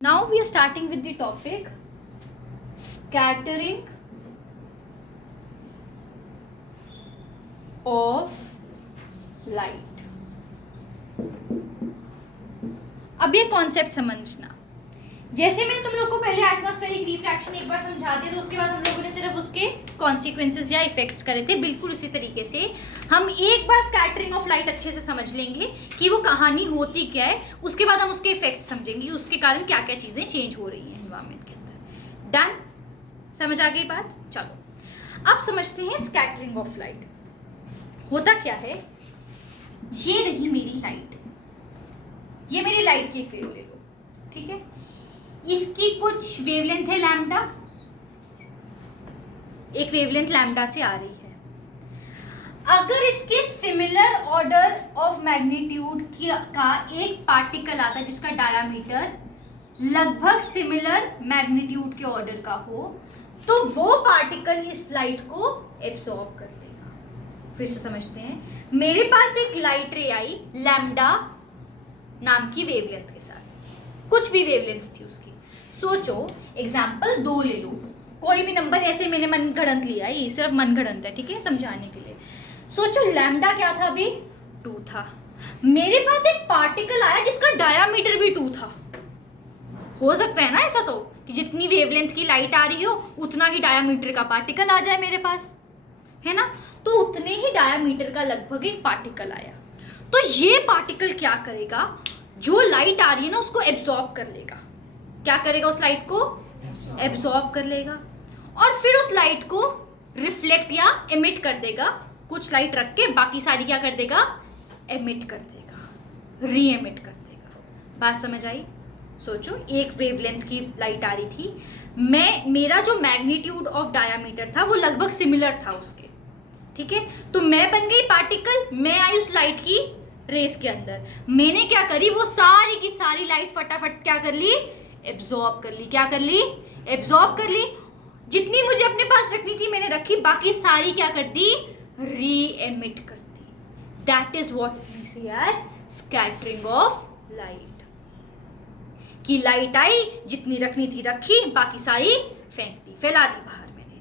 Now we are starting with the topic scattering of light. अब ये concept समझना, जैसे मैंने तुम लोग को पहले एटमॉस्फेरिक रिफ्रैक्शन एक बार समझा दिया, तो उसके बाद हम लोगों ने सिर्फ उसके कॉन्सिक्वेंसेस या इफेक्ट्स करे थे। बिल्कुल उसी तरीके से हम एक बार स्कैटरिंग ऑफ लाइट अच्छे से समझ लेंगे कि वो कहानी होती क्या है, उसके बाद हम उसके इफेक्ट्स समझेंगे, उसके कारण क्या क्या चीज़ें चेंज हो रही हैं एनवायरनमेंट के अंदर। डन? समझ आ गई बात? चलो अब समझते हैं स्कैटरिंग ऑफ लाइट होता क्या है। ये रही मेरी लाइट, ये मेरी लाइट की एक वेव ले लो, ठीक है। इसकी कुछ वेवलेंथ है लैम्डा, एक वेवलेंथ लैम्डा से आ रही है। अगर इसके सिमिलर ऑर्डर ऑफ मैग्नीट्यूड का एक पार्टिकल आता है जिसका डायामीटर लगभग सिमिलर मैग्नीट्यूड के ऑर्डर का हो, तो वो पार्टिकल इस लाइट को एब्सॉर्ब कर लेगा। फिर से समझते हैं, मेरे पास एक लाइट रे आई लैम्डा नाम की वेवलेंथ के साथ, कुछ भी वेवलेंथ थी उसकी। सोचो एग्जाम्पल 2 ले लो, कोई भी नंबर, ऐसे मैंने मन गढ़ंत लिया, ये सिर्फ मन गढ़ंत है, ठीक है, समझाने के लिए। सोचो लैम्डा क्या था अभी? 2 था। मेरे पास एक पार्टिकल आया जिसका डायामीटर भी 2 था। हो सकता है ना ऐसा, तो कि जितनी वेवलेंथ की लाइट आ रही हो उतना ही डायामीटर का पार्टिकल आ जाए मेरे पास, है ना। तो उतने ही डायामीटर का लगभग एक पार्टिकल आया। तो ये पार्टिकल क्या करेगा, जो लाइट आ रही है ना उसको एब्सॉर्ब कर लेगा। क्या करेगा? उस लाइट को एब्सॉर्ब कर लेगा और फिर उस लाइट को रिफ्लेक्ट या एमिट कर देगा। कुछ लाइट रख के बाकी सारी क्या कर देगा? एमिट कर देगा, री एमिट कर देगा। बात समझ आई? सोचो एक वेवलेंथ की लाइट आ रही थी, मेरा जो मैग्नीट्यूड ऑफ डायामीटर था वो लगभग सिमिलर था उसके, ठीक है। तो मैं बन गई पार्टिकल, मैं आई उस लाइट की रेस के अंदर। मैंने क्या करी, वो सारी की सारी लाइट फटाफट क्या कर ली? एब्सॉर्ब कर ली। क्या कर ली? एब्सॉर्ब कर ली। जितनी मुझे अपने पास रखनी थी मैंने रखी, बाकी सारी क्या कर दी? री एमिट कर दी। That is what we see as scattering of light. कि लाइट आई, जितनी रखनी थी रखी, बाकी सारी फेंक दी, फैला दी बाहर मैंने।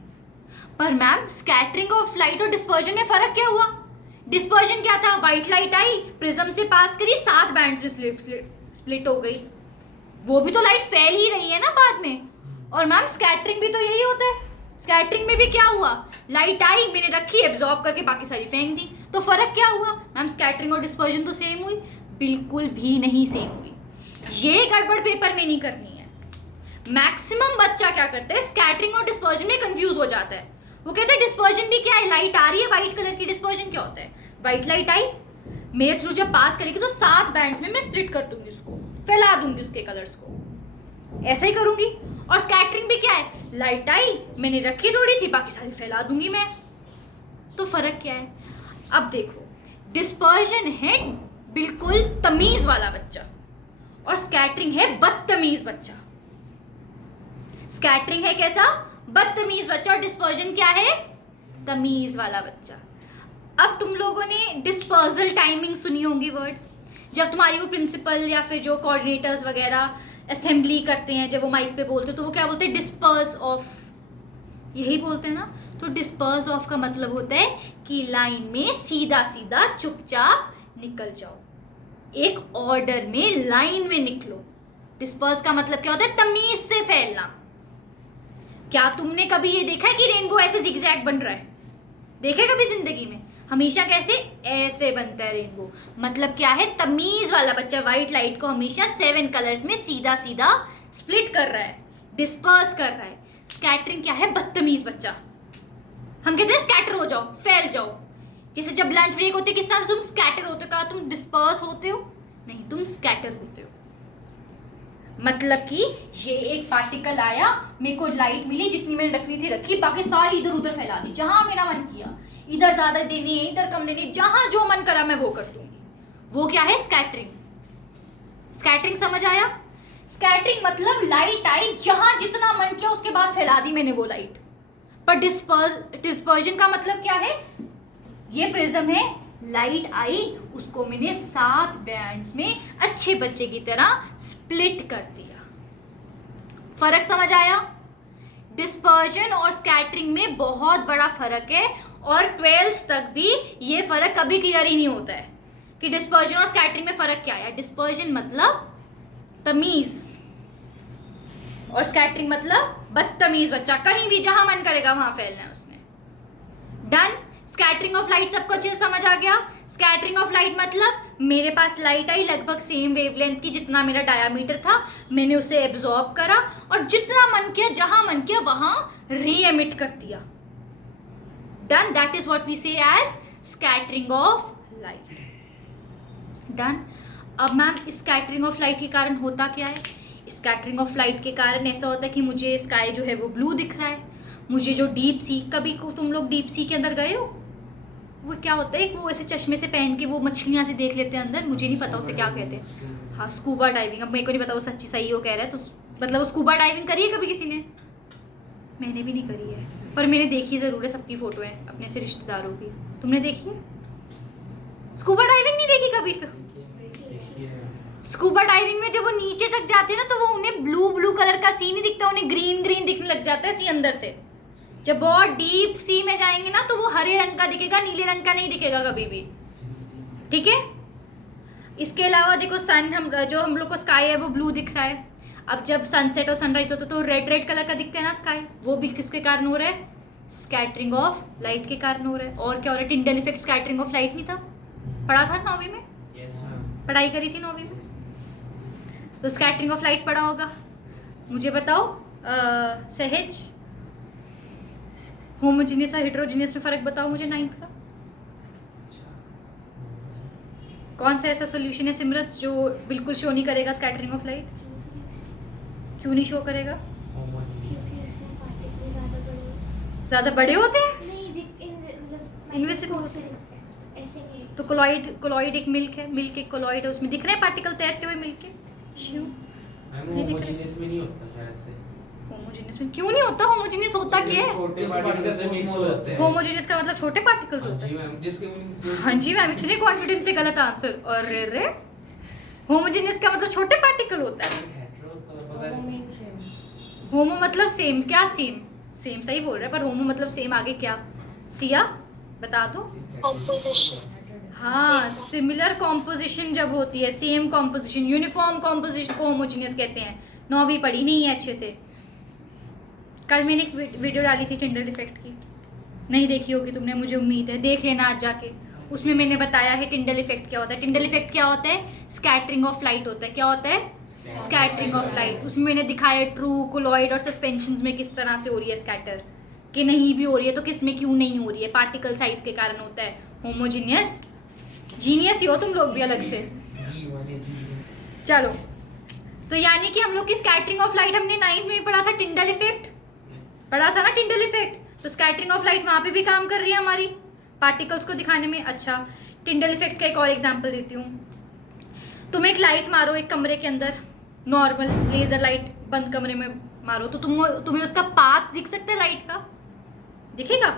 पर मैम स्कैटरिंग ऑफ लाइट और डिस्पर्जन में फर्क क्या हुआ? डिस्पर्जन क्या था? व्हाइट लाइट आई, प्रिज्म से पास करी, 7 बैंड्स में स्प्लिट हो गई। वो भी तो लाइट फैल ही रही है ना बाद में। और मैम स्कैटरिंग भी तो यही होता है। स्कैटरिंग में भी क्या हुआ? लाइट आई, मैंने रखी, एब्जॉर्ब करके बाकी सारी फेंक दी। तो फर्क क्या हुआ? मैम स्कैटरिंग और डिस्पर्जन तो सेम हुई? बिल्कुल भी नहीं सेम हुई। ये गड़बड़ पेपर में नहीं करनी है। मैक्सिमम बच्चा क्या करता है, स्कैटरिंग और डिस्पर्जन में कंफ्यूज हो जाता है। वो कहते हैं डिस्पर्जन भी क्या है, लाइट आ रही है व्हाइट कलर की, डिस्पर्जन क्या होता है? व्हाइट लाइट आई, मेरे थ्रू जब पास करेगी तो 7 बैंड्स में मैं स्प्लिट कर दूंगी उसको, फैला दूंगी उसके कलर्स को, ऐसा ही करूंगी। और स्कैटरिंग भी क्या है, लाइट आई, मैंने रखी थोड़ी सी, बाकी सारी फैला दूंगी मैं। तो फर्क क्या है? अब देखो, डिस्पर्जन है बिल्कुल तमीज वाला बच्चा और स्कैटरिंग है बदतमीज बच्चा। स्कैटरिंग है कैसा? बदतमीज बच्चा। और डिस्पर्जन क्या है? तमीज वाला बच्चा। अब तुम लोगों ने डिस्पर्सल टाइमिंग सुनी होंगी वर्ड, जब तुम्हारी वो प्रिंसिपल या फिर जो कोऑर्डिनेटर्स वगैरह असेंबली करते हैं, जब वो माइक पे बोलते हैं तो वो क्या बोलते हैं? डिस्पर्स ऑफ, यही बोलते हैं ना। तो डिस्पर्स ऑफ का मतलब होता है कि लाइन में सीधा सीधा चुपचाप निकल जाओ, एक ऑर्डर में लाइन में निकलो। डिस्पर्स का मतलब क्या होता है? तमीज से फैलना। क्या तुमने कभी ये देखा है कि रेनबो ऐसे जिगजैग बन रहा है? देखे कभी जिंदगी में? हमेशा कैसे? ऐसे बनता है रेनबो। मतलब क्या है? तमीज वाला बच्चा व्हाइट लाइट को हमेशा 7 कलर्स में सीधा सीधा स्प्लिट कर रहा है, डिस्पर्स कर रहा है। स्कैटरिंग क्या है? बदतमीज बच्चा। हम कहते हैं स्कैटर हो जाओ, फैल जाओ। जैसे जब लंच ब्रेक होते किस तरह तुम स्कैटर होते हो? कहा तुम डिस्पर्स होते हो? नहीं, तुम स्कैटर होते हो। मतलब कि ये एक पार्टिकल आया, मेरे को लाइट मिली, जितनी मैंने रखनी थी रखी, बाकी सारी इधर उधर फैला दी, जहां मेरा मन किया। इधर ज्यादा देनी है, इधर कम देनी है, जहां जो मन करा मैं वो कर दूंगी। वो क्या है? स्कैटरिंग। स्कैटरिंग समझ आया? स्कैटरिंग मतलब लाइट आई, जहां जितना मन किया उसके बाद फैला दी मैंने वो लाइट। पर डिस्पर्जन का मतलब क्या है? ये प्रिज्म है, लाइट आई, उसको मैंने 7 बैंड्स में अच्छे बच्चे की तरह स्प्लिट कर दिया। फर्क समझ आया? डिस्पर्जन और स्कैटरिंग में बहुत बड़ा फर्क है, और 12th तक भी ये फर्क कभी क्लियर ही नहीं होता है कि डिस्पर्जन और स्कैटरिंग में फर्क क्या है। डिस्पर्जन मतलब तमीज और स्कैटरिंग मतलब बदतमीज बच्चा, कहीं भी जहां मन करेगा वहां फैलना है उसने। डन। स्कैटरिंग ऑफ लाइट सबको अच्छे से समझ आ गया? स्कैटरिंग ऑफ लाइट मतलब मेरे पास लाइट आई लगभग सेम वेवलेंथ की जितना मेरा डायामीटर था, मैंने उसे एब्जॉर्ब करा और जितना मन किया जहां मन किया वहां री एमिट कर दिया। Done. That is what we say as scattering of light. Done. अब मैम स्कैटरिंग ऑफ लाइट के कारण होता क्या है? स्कैटरिंग ऑफ लाइट के कारण ऐसा होता है कि मुझे स्काई जो है वो ब्लू दिख रहा है, मुझे जो डीप सी, कभी को तुम लोग डीप सी के अंदर गए हो? वो क्या होता है, वो ऐसे चश्मे से पहन के वो मछलियाँ से देख लेते हैं अंदर, मुझे नहीं पता उसे क्या कहते हैं। हाँ, स्कूबा डाइविंग। अब मेरे को नहीं पता वो सच्ची सही हो कह रहा है, तो मतलब वो स्कूबा डाइविंग करी है कभी किसी ने? मैंने भी नहीं करी है, पर मैंने देखी ज़रूर है, सबकी फ़ोटो है अपने से रिश्तेदारों की। तुमने देखी है स्कूबा डाइविंग? नहीं देखी कभी? स्कूबा डाइविंग में जब वो नीचे तक जाते हैं ना, तो वो उन्हें ब्लू ब्लू कलर का सी नहीं दिखता, उन्हें ग्रीन ग्रीन दिखने लग जाता है सी अंदर से। जब बहुत डीप सी में जाएंगे ना, तो वो हरे रंग का दिखेगा, नीले रंग का नहीं दिखेगा कभी भी। ठीक है? इसके अलावा देखो सन, हम लोग को स्काई है वो ब्लू दिख रहा है। अब जब सनसेट और सनराइज होता है तो रेड रेड कलर का दिखता है ना स्काई, वो भी किसके कारण हो रहा है? स्कैटरिंग ऑफ लाइट के कारण हो रहा है। और क्या हो रहा है? Tyndall effect scattering of light नहीं था? पढ़ा था 9वीं में? पढ़ाई करी थी 9वीं में, तो स्कैटरिंग ऑफ लाइट पढ़ा होगा। मुझे बताओ सहज, होमोजीनियस और हेटेरोजीनियस में फर्क बताओ मुझे 9th का। कौन सा ऐसा सॉल्यूशन है सिमरत जो बिल्कुल शो नहीं करेगा स्कैटरिंग ऑफ लाइट? क्यों नहीं शो करेगा? क्योंकि इसमें पार्टिकल ज़्यादा बड़े होते हैं, मतलब इनविजिबल होते हैं, ऐसे नहीं। तो कोलॉइड एक मिल्क है, मिल्क एक कोलॉइड है, उसमें दिख रहे हैं पार्टिकल तैरते हुए मिल्क के? होमोजेनियस में नहीं होता शायद से। होमोजीनियस में क्यों नहीं होता? होमोजीनियस होता क्या है? छोटे पार्टिकल मिक्स होते हैं। होमोजीनियस का मतलब छोटे पार्टिकल्स होते हैं। मैम, जिसके हाँ जी मैम, इतने कॉन्फिडेंस से गलत आंसर। और रे होमोजीनियस का मतलब छोटे पार्टिकल होता है। होमो मतलब सेम, क्या सेम? सेम सही बोल रहे हैं, पर होमो मतलब सेम आगे क्या? सिया बता दो। कॉम्पोजिशन। हाँ, सिमिलर कॉम्पोजिशन जब होती है, सेम कॉम्पोजिशन, यूनिफॉर्म कॉम्पोजिशन को होमोजीनियस कहते हैं। 9वीं पढ़ी नहीं है अच्छे से। कल मैंने एक वीडियो डाली थी टिंडल इफेक्ट की, नहीं देखी होगी तुमने, मुझे उम्मीद है, देख लेना आज जाके। उसमें मैंने बताया है टिंडल इफेक्ट क्या होता है। टिंडल इफेक्ट क्या होता है? स्कैटरिंग ऑफ लाइट होता है। क्या होता है? Scattering of light. उसमें मैंने दिखाया ट्रू, कोलॉइड और सस्पेंशंस में किस तरह से हो रही है स्कैटर, कि नहीं भी हो रही है तो किस में क्यों नहीं हो रही है, पार्टिकल साइज के कारण होता है। होमोजीनियस, जीनियस ही हो तुम लोग भी अलग से। चलो, तो यानी कि हम लोग की स्कैटरिंग ऑफ लाइट हमने 9th में पढ़ा था, टिंडल इफेक्ट पढ़ा था ना, टिंडल इफेक्ट। तो स्कैटरिंग ऑफ लाइट वहाँ पे भी काम कर रही है हमारी पार्टिकल्स को दिखाने में। अच्छा, टिंडल इफेक्ट का एक और एग्जांपल देती हूँ। तुम एक लाइट मारो एक कमरे के अंदर, नॉर्मल लेजर लाइट बंद कमरे में मारो, तो तुम्हें उसका पाथ दिख सकता है लाइट का? दिखेगा?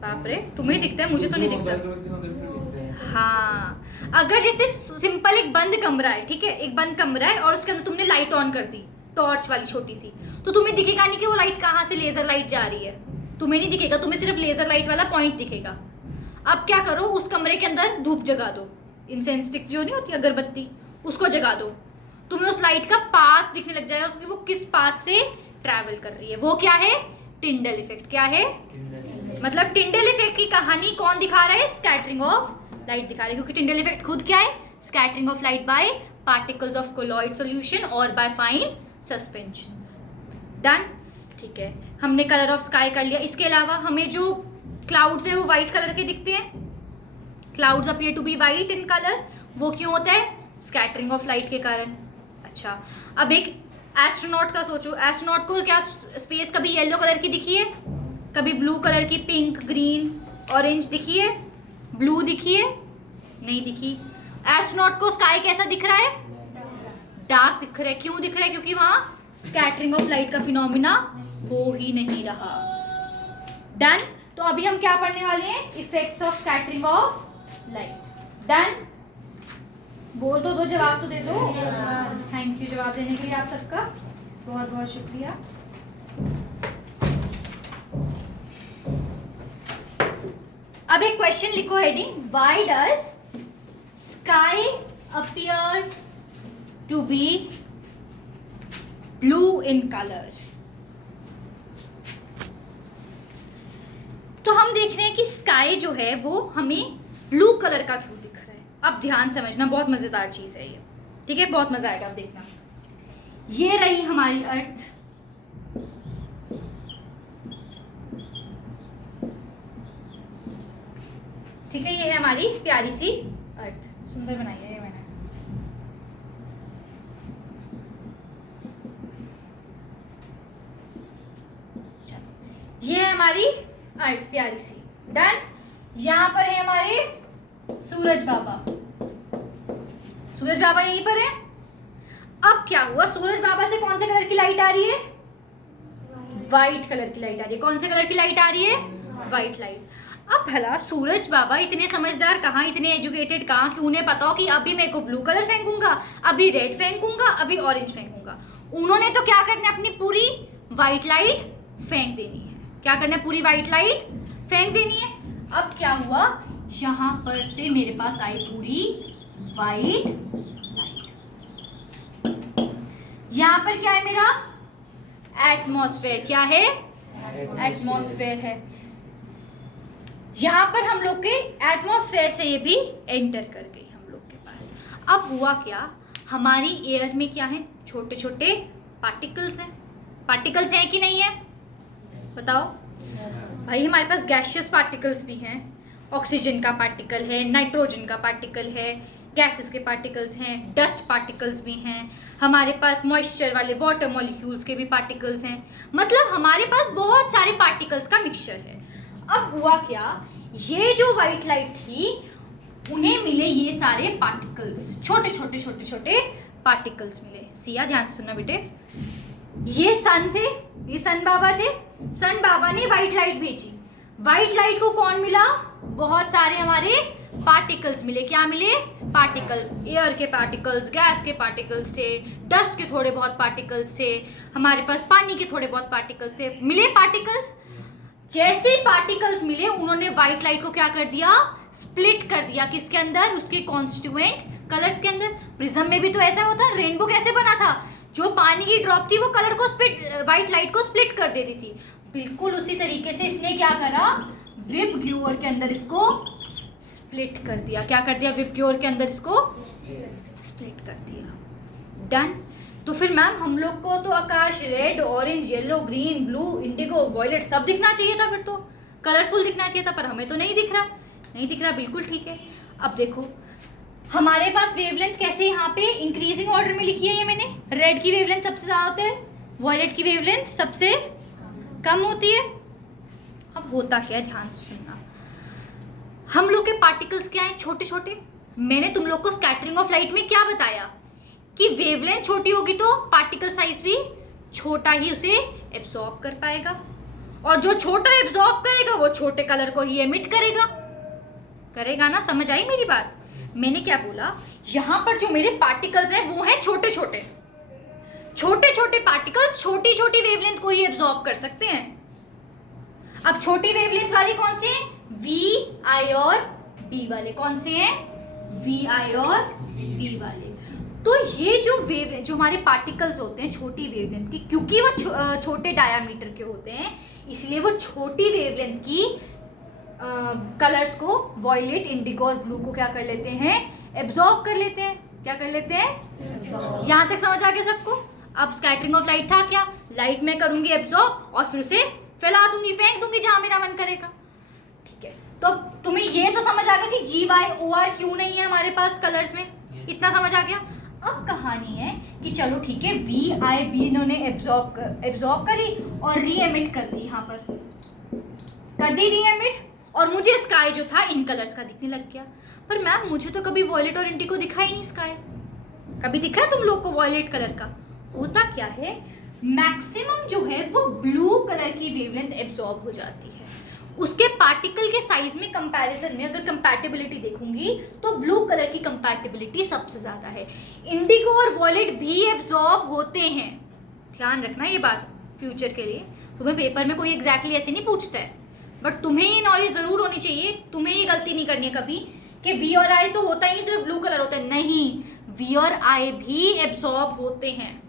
बाप रे, तुम्हें दिखता है, मुझे तो नहीं दिखता। हाँ, अगर जैसे सिंपल एक बंद कमरा है, ठीक है, एक बंद कमरा है और उसके अंदर तुमने लाइट ऑन कर दी, टॉर्च वाली छोटी सी, तो तुम्हें दिखेगा नहीं कि वो लाइट कहाँ से लेजर लाइट जा रही है, तुम्हें नहीं दिखेगा, तुम्हें सिर्फ लेजर लाइट वाला पॉइंट दिखेगा। अब क्या करो, उस कमरे के अंदर धूप जगा दो, इंसेंस स्टिक जो नहीं होती अगरबत्ती, उसको जगा दो, तुम्हें उस लाइट का पाथ दिखने लग जाएगा कि वो किस पाथ से ट्रैवल कर रही है। वो क्या है? Tyndall effect. क्या है? मतलब टिंडल इफेक्ट की कहानी कौन दिखा रहा है? स्कैटरिंग ऑफ लाइट दिखा रहा है, क्योंकि टिंडल इफेक्ट खुद क्या है? Scattering of light by particles of colloid solution और बाय फाइन सस्पेंशंस। डन? ठीक है, हमने कलर ऑफ स्काई कर लिया। इसके अलावा हमें जो क्लाउड्स है वो व्हाइट कलर के दिखते हैं, clouds appear to be white in colour. वो क्यों होता है? स्कैटरिंग ऑफ लाइट के कारण। अच्छा, अब एक एस्ट्रोनॉट का सोचो, एस्ट्रोनॉट को क्या स्पेस कभी येलो कलर की दिखी है? कभी ब्लू कलर की, पिंक, ग्रीन, ऑरेंज दिखी है? ब्लू दिखी है? नहीं दिखी। एस्ट्रोनॉट को स्काई कैसा दिख रहा है? डार्क दिख रहा है। क्यों दिख रहा है? क्योंकि वहां स्कैटरिंग ऑफ लाइट का फिनोमिना हो ही नहीं रहा। डन? तो अभी हम क्या पढ़ने वाले हैं? Effects of scattering of light. Done? बोल दो, जवाब तो दे दो। थैंक यू जवाब देने के लिए आप सबका। बहुत बहुत शुक्रिया। अब एक क्वेश्चन लिखो heading, why does sky appear to be blue in colour. तो हम देख रहे हैं कि स्काई जो है वो हमें ब्लू कलर का क्यों दिख रहा है। अब ध्यान समझना, बहुत मजेदार चीज है ये, ठीक है, बहुत मजा आएगा। अब देखना, ये रही हमारी अर्थ, ठीक है, ये है हमारी प्यारी सी अर्थ, सुंदर बनाई है ये मैंने। ये है हमारी अर्थ प्यारी सी, डन। यहाँ पर है हमारे सूरज बाबा, सूरज बाबा यहीं पर है। अब क्या हुआ, सूरज बाबा से कौन से कलर की लाइट आ रही है? व्हाइट कलर की लाइट आ रही है। कौन से कलर की लाइट आ रही है? White light. अब भला सूरज बाबा इतने समझदार कहाँ, इतने एजुकेटेड कहाँ कि उन्हें पता हो कि अभी मेरे को ब्लू कलर फेंकूंगा, अभी रेड फेंकूंगा, अभी ऑरेंज फेंकूंगा। उन्होंने तो क्या करना है, अपनी पूरी व्हाइट लाइट फेंक देनी है। क्या करना है? पूरी व्हाइट लाइट फेंक देनी है। अब क्या हुआ, यहां पर से मेरे पास आई पूरी व्हाइट लाइट। यहां पर क्या है मेरा? एटमॉस्फेयर। क्या है? एटमॉस्फेयर है। यहां पर हम लोग के एटमॉस्फेयर से ये भी एंटर कर गई हम लोग के पास। अब हुआ क्या, हमारी एयर में क्या है? छोटे छोटे पार्टिकल्स हैं। पार्टिकल्स हैं कि नहीं है? बताओ भाई। हमारे पास गैसियस पार्टिकल्स भी हैं, ऑक्सीजन का पार्टिकल है, नाइट्रोजन का पार्टिकल है, गैसेस के पार्टिकल्स हैं, डस्ट पार्टिकल्स भी हैं, हमारे पास मॉइस्चर वाले वाटर मॉलिक्यूल्स के भी पार्टिकल्स हैं। मतलब हमारे पास बहुत सारे पार्टिकल्स का मिक्सचर है। अब हुआ क्या, ये जो व्हाइट लाइट थी उन्हें मिले ये सारे पार्टिकल्स, छोटे छोटे छोटे छोटे पार्टिकल्स मिले। सिया ध्यान से सुनना बेटे, ये सन थे, ये सन बाबा थे। सन बाबा ने व्हाइट लाइट भेजी। व्हाइट लाइट को कौन मिला? बहुत सारे हमारे पार्टिकल्स मिले। क्या मिले? पार्टिकल्स। एयर के पार्टिकल्स, गैस के पार्टिकल्स थे, डस्ट के थोड़े बहुत पार्टिकल्स थे, हमारे पास पानी के थोड़े बहुत पार्टिकल्स थे। मिले पार्टिकल्स। जैसे ही पार्टिकल्स मिले उन्होंने व्हाइट लाइट को क्या कर दिया? स्प्लिट कर दिया। किसके अंदर? उसके कॉन्स्टिट्यूएंट कलर्स के अंदर। प्रिज्म में भी तो ऐसा होता। रेनबो कैसे बना था? जो पानी की ड्रॉप थी वो कलर को स्प्लिट, व्हाइट लाइट को स्प्लिट कर देती थी। बिल्कुल उसी तरीके से इसने क्या करा, विप ग्लूअर के अंदर इसको स्प्लिट कर दिया। क्या कर दिया? विप ग्लूअर के अंदर इसको स्प्लिट कर दिया। डन। तो फिर मैम हम लोग को तो आकाश red, orange, yellow, green, blue, indigo, violet सब दिखना चाहिए था, फिर तो कलरफुल दिखना चाहिए था, पर हमें तो नहीं दिख रहा। नहीं दिख रहा, बिल्कुल ठीक है। अब देखो हमारे पास वेवलेंथ कैसे यहाँ पे इंक्रीजिंग ऑर्डर में लिखी है। ये मैंने, रेड की वेवलेंथ सबसे ज्यादा होता है, वॉयलेट की वेवलेंथ सबसे कम होती है। अब होता क्या है, ध्यान से सुनना। हम लोग के पार्टिकल्स क्या हैं? छोटे छोटे। मैंने तुम लोग को स्कैटरिंग ऑफ लाइट में क्या बताया कि वेवलेंथ छोटी होगी तो पार्टिकल साइज भी छोटा ही उसे एब्जॉर्ब कर पाएगा, और जो छोटा एब्जॉर्ब करेगा वो छोटे कलर को ही एमिट करेगा। करेगा ना? समझ आई मेरी बात? मैंने क्या बोला, यहां पर जो मेरे पार्टिकल्स हैं वो हैं छोटे छोटे। छोटे छोटे पार्टिकल्स छोटी छोटी वेवलेंथ को ही एब्जॉर्ब कर सकते हैं। अब छोटी वेवलेंथ वाले कौन से हैं? वी, आई और बी वाले। कौन से हैं? वी, आई और बी वाले। तो ये जो वेवलेंथ, जो हमारे पार्टिकल्स होते हैं छोटी वेवलेंथ के, क्योंकि वो छोटे डायामीटर के होते हैं, इसलिए वो छोटी वेवलेंथ की कलर्स को, वॉयलेट, इंडिगो और ब्लू को क्या कर लेते हैं? एब्जॉर्ब कर लेते हैं। क्या कर लेते हैं? यहाँ तक समझ आ गया सबको? अब स्कैटरिंग ऑफ लाइट था क्या? लाइट में करूंगी एब्जॉर्ब और फिर उसे फैला दूंगी, फेंक दूंगी जहां मेरा मन करेगा। ठीक है, तो तुम्हें ये तो समझ आ गया कि जी, वाई, ओ, आर क्यों नहीं है हमारे पास कलर्स में। इतना समझ आ गया। अब कहानी है कि चलो ठीक है, वी, आई, बी इन्होंने एब्जॉर्ब करी और री एमिट कर दी। यहाँ पर कर दी री एमिट, और मुझे स्काई जो था इन कलर्स का दिखने लग गया। पर मैम मुझे तो कभी वॉयलेट और इंडिगो दिखा ही नहीं स्काई। कभी दिखा है तुम लोग को वॉयलेट कलर का? होता क्या है, मैक्सिमम जो है वो ब्लू कलर की वेवलेंथ एब्जॉर्ब हो जाती है। उसके पार्टिकल के साइज में कंपैरिजन में अगर कंपैटिबिलिटी देखूंगी तो ब्लू कलर की कंपैटिबिलिटी सबसे ज्यादा है। इंडिगो और वॉयलेट भी एब्जॉर्ब होते हैं, ध्यान रखना ये बात फ्यूचर के लिए। तुम्हें पेपर में कोई एग्जैक्टली ऐसे नहीं पूछता है, बट तुम्हें ये नॉलेज ज़रूर होनी चाहिए, तुम्हें ये गलती नहीं करनी है कभी कि वी और आई तो होता ही नहीं सिर्फ ब्लू कलर होता है, नहीं, वी और आई भी एब्जॉर्ब होते हैं,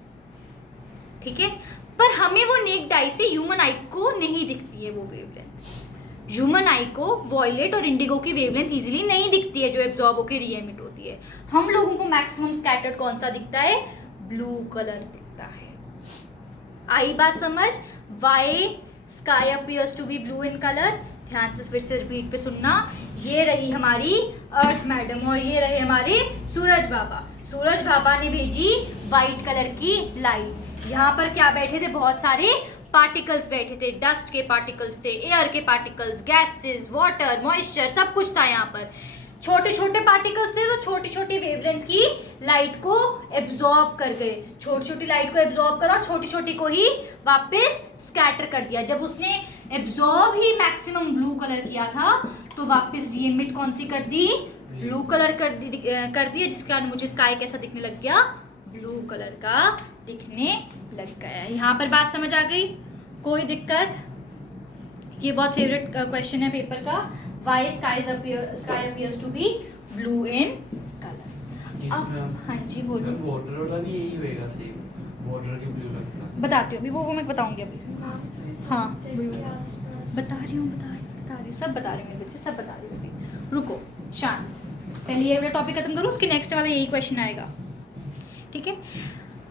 ठीक है। पर हमें वो नेक्ड आई से ह्यूमन आई को नहीं दिखती है वो वेवलेंथ। ह्यूमन आई को वॉयलेट और इंडिगो की वेवलेंथ इजीली नहीं दिखती है जो एब्जॉर्ब होकर री एमिट होती है। हम लोगों को मैक्सिमम स्कैटर्ड कौन सा दिखता है? ब्लू कलर दिखता है। आई बात समझ? Why sky appears to be blue in colour. ध्यान से फिर से रिपीट पे सुनना। ये रही हमारी अर्थ मैडम और ये रहे हमारे सूरज बाबा। सूरज बाबा ने भेजी वाइट कलर की लाइट। यहाँ पर क्या बैठे थे? बहुत सारे पार्टिकल्स बैठे थे, डस्ट के पार्टिकल्स थे, एयर के पार्टिकल्स, गैसेस, वाटर, मॉइस्चर, सब कुछ था यहाँ पर। छोटे छोटे पार्टिकल्स थे तो छोटी छोटी वेवलेंथ की लाइट को एब्जॉर्ब कर गए। छोटी छोटी लाइट को एब्जॉर्ब करा और छोटी छोटी को ही वापस स्कैटर कर दिया। जब उसने एब्जॉर्ब ही मैक्सिमम ब्लू कलर किया था तो वापस री एमिट कौन सी कर दी? ब्लू कलर कर दी, जिसके कारण मुझे स्काई कैसा दिखने लग गया? ब्लू कलर का दिखने लग गया। यहाँ पर बात समझ आ गई? कोई दिक्कत? ये बहुत फेवरेट क्वेश्चन है पेपर का। Why sky appears to be blue in color? अब हाँ जी बोलो। वाटर वाला भी यही होएगा सेम, वाटर के ब्लू लगता है। बताती हूँ अभी, वो मैं बताऊंगी अभी। हाँ बता रही हूँ सब बता रही हूँ मेरे बच्चे, सब बता रही हूँ अभी। रुको शांत, पहले ये वाला टॉपिक खत्म करो, उसके नेक्स्ट वाला यही क्वेश्चन आएगा, ठीक है।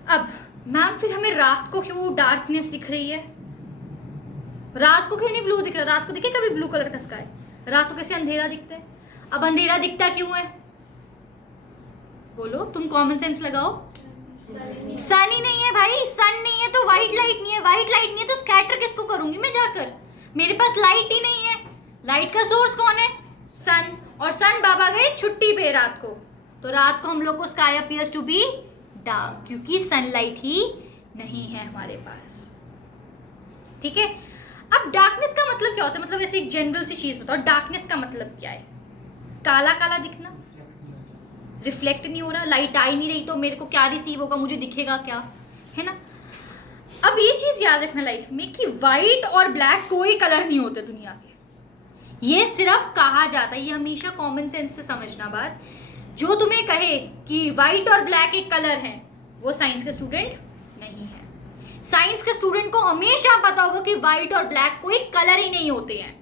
अब मैम फिर हमें रात को क्यों डार्कनेस दिख रही है? रात को क्यों नहीं ब्लू दिख रहा? रात को दिखे कभी ब्लू कलर का स्काई? रात को कैसे अंधेरा दिखता है? अब अंधेरा दिखता क्यों है? बोलो, तुम कॉमन सेंस लगाओ। सन ही नहीं है भाई, सन नहीं है तो वाइट लाइट नहीं है, वाइट लाइट नहीं है तो स्कैटर किसको करूंगी मैं जाकर? मेरे पास लाइट ही नहीं है। लाइट का सोर्स कौन है? सन। और सन बाबा गए छुट्टी पे रात को, तो रात को हम लोग को sky appears to be dark, क्योंकि सनलाइट ही नहीं है हमारे पास, ठीक है। अब डार्कनेस का मतलब क्या होता है? मतलब ऐसे एक जनरल सी चीज बताओ, डार्कनेस का मतलब क्या है? काला काला दिखना, रिफ्लेक्ट नहीं हो रहा, लाइट आ ही नहीं रही तो मेरे को क्या रिसीव होगा, मुझे दिखेगा क्या, है ना। अब ये चीज याद रखना लाइफ में कि व्हाइट और ब्लैक कोई कलर नहीं होते दुनिया के। ये सिर्फ कहा जाता है, ये हमेशा कॉमन सेंस से समझना बात। जो तुम्हें कहे कि व्हाइट और ब्लैक एक कलर है, वो साइंस के स्टूडेंट नहीं है। साइंस के स्टूडेंट को हमेशा पता होगा कि व्हाइट और ब्लैक कोई कलर ही नहीं होते हैं।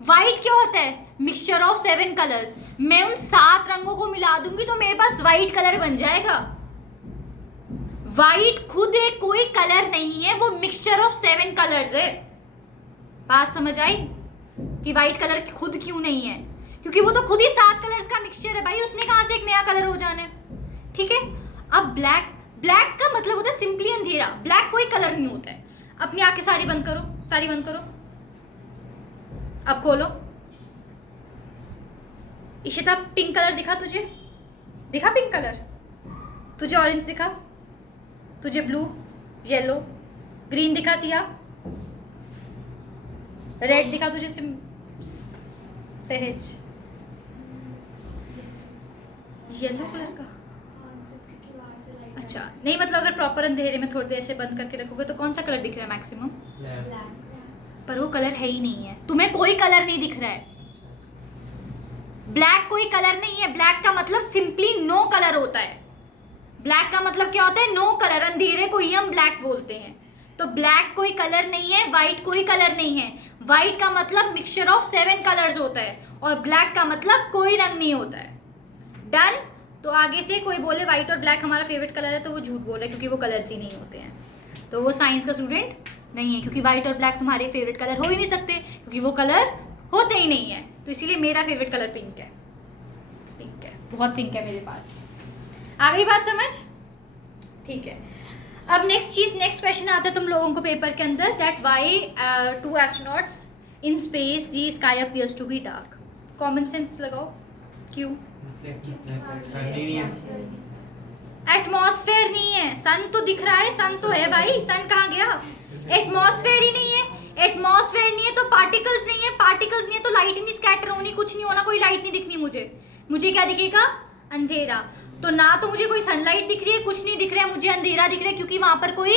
व्हाइट क्या होता है? Mixture of 7 colours. मैं उन 7 रंगों को मिला दूंगी तो मेरे पास व्हाइट कलर बन जाएगा। व्हाइट खुद एक कोई कलर नहीं है, वो मिक्सचर ऑफ 7 कलर्स है। बात समझ आई कि व्हाइट कलर खुद क्यों नहीं है? क्योंकि वो तो खुद ही 7 कलर्स का मिक्सचर है भाई, उसने कहां से एक नया कलर हो जाना है, ठीक है। अब ब्लैक का मतलब होता है सिंपली अंधेरा। ब्लैक कोई कलर नहीं होता है। अपनी आंखें सारी बंद करो, सारी बंद करो, अब खोलो। इशिता पिंक कलर दिखा तुझे? दिखा पिंक कलर? तुझे ऑरेंज दिखा? तुझे ब्लू, येलो, ग्रीन दिखा? सिया रेड दिखा तुझे? सहज येलो कलर का? अच्छा नहीं, मतलब अगर प्रॉपर अंधेरे में थोड़ी देर से बंद करके रखोगे तो कौन सा कलर दिख रहा है मैक्सिमम? पर वो कलर है ही नहीं है, तुम्हें कोई कलर नहीं दिख रहा है। ब्लैक कोई कलर नहीं है। ब्लैक का मतलब सिंपली नो कलर होता है। ब्लैक का मतलब क्या होता है? No colour. अंधेरे को ही हम ब्लैक बोलते हैं। तो ब्लैक कोई कलर नहीं है, व्हाइट कोई कलर नहीं है। व्हाइट का मतलब मिक्सचर ऑफ 7 कलर्स होता है और ब्लैक का मतलब कोई रंग नहीं होता है। डन? तो आगे से कोई बोले व्हाइट और ब्लैक हमारा फेवरेट कलर है तो वो झूठ बोल रहा है, क्योंकि वो कलर्स ही नहीं होते हैं। तो वो साइंस का स्टूडेंट नहीं है, क्योंकि व्हाइट और ब्लैक तुम्हारे फेवरेट कलर हो ही नहीं सकते, क्योंकि वो कलर होते ही नहीं है। तो इसीलिए मेरा फेवरेट कलर पिंक है। पिंक है, बहुत पिंक है मेरे पास। आ गई बात समझ? ठीक है। अब नेक्स्ट क्वेश्चन आता है तुम लोगों को पेपर के अंदर, that why 2 astronauts in space the sky appears to be dark. Common sense लगाओ, क्यों? एटमॉस्फेयर नहीं है। सन तो दिख रहा है, सन तो है भाई, सन कहाँ गया? एटमॉस्फेयर ही नहीं है। एटमॉस्फेयर नहीं है तो पार्टिकल्स नहीं है, पार्टिकल्स नहीं है तो लाइट ही नहीं स्कैटर होनी, कुछ नहीं होना, कोई लाइट नहीं दिखनी मुझे क्या दिखेगा? अंधेरा। तो ना तो मुझे कोई सनलाइट दिख रही है, कुछ नहीं दिख रहा है, मुझे अंधेरा दिख रहा है क्योंकि वहां पर कोई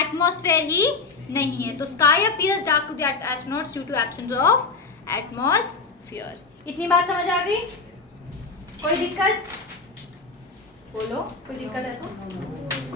एटमॉस्फेयर ही नहीं है। तो sky appears dark to the astronauts due to absence of atmosphere. इतनी बात समझ आ गई? कोई दिक्कत? बोलो, कोई दिक्कत है तो?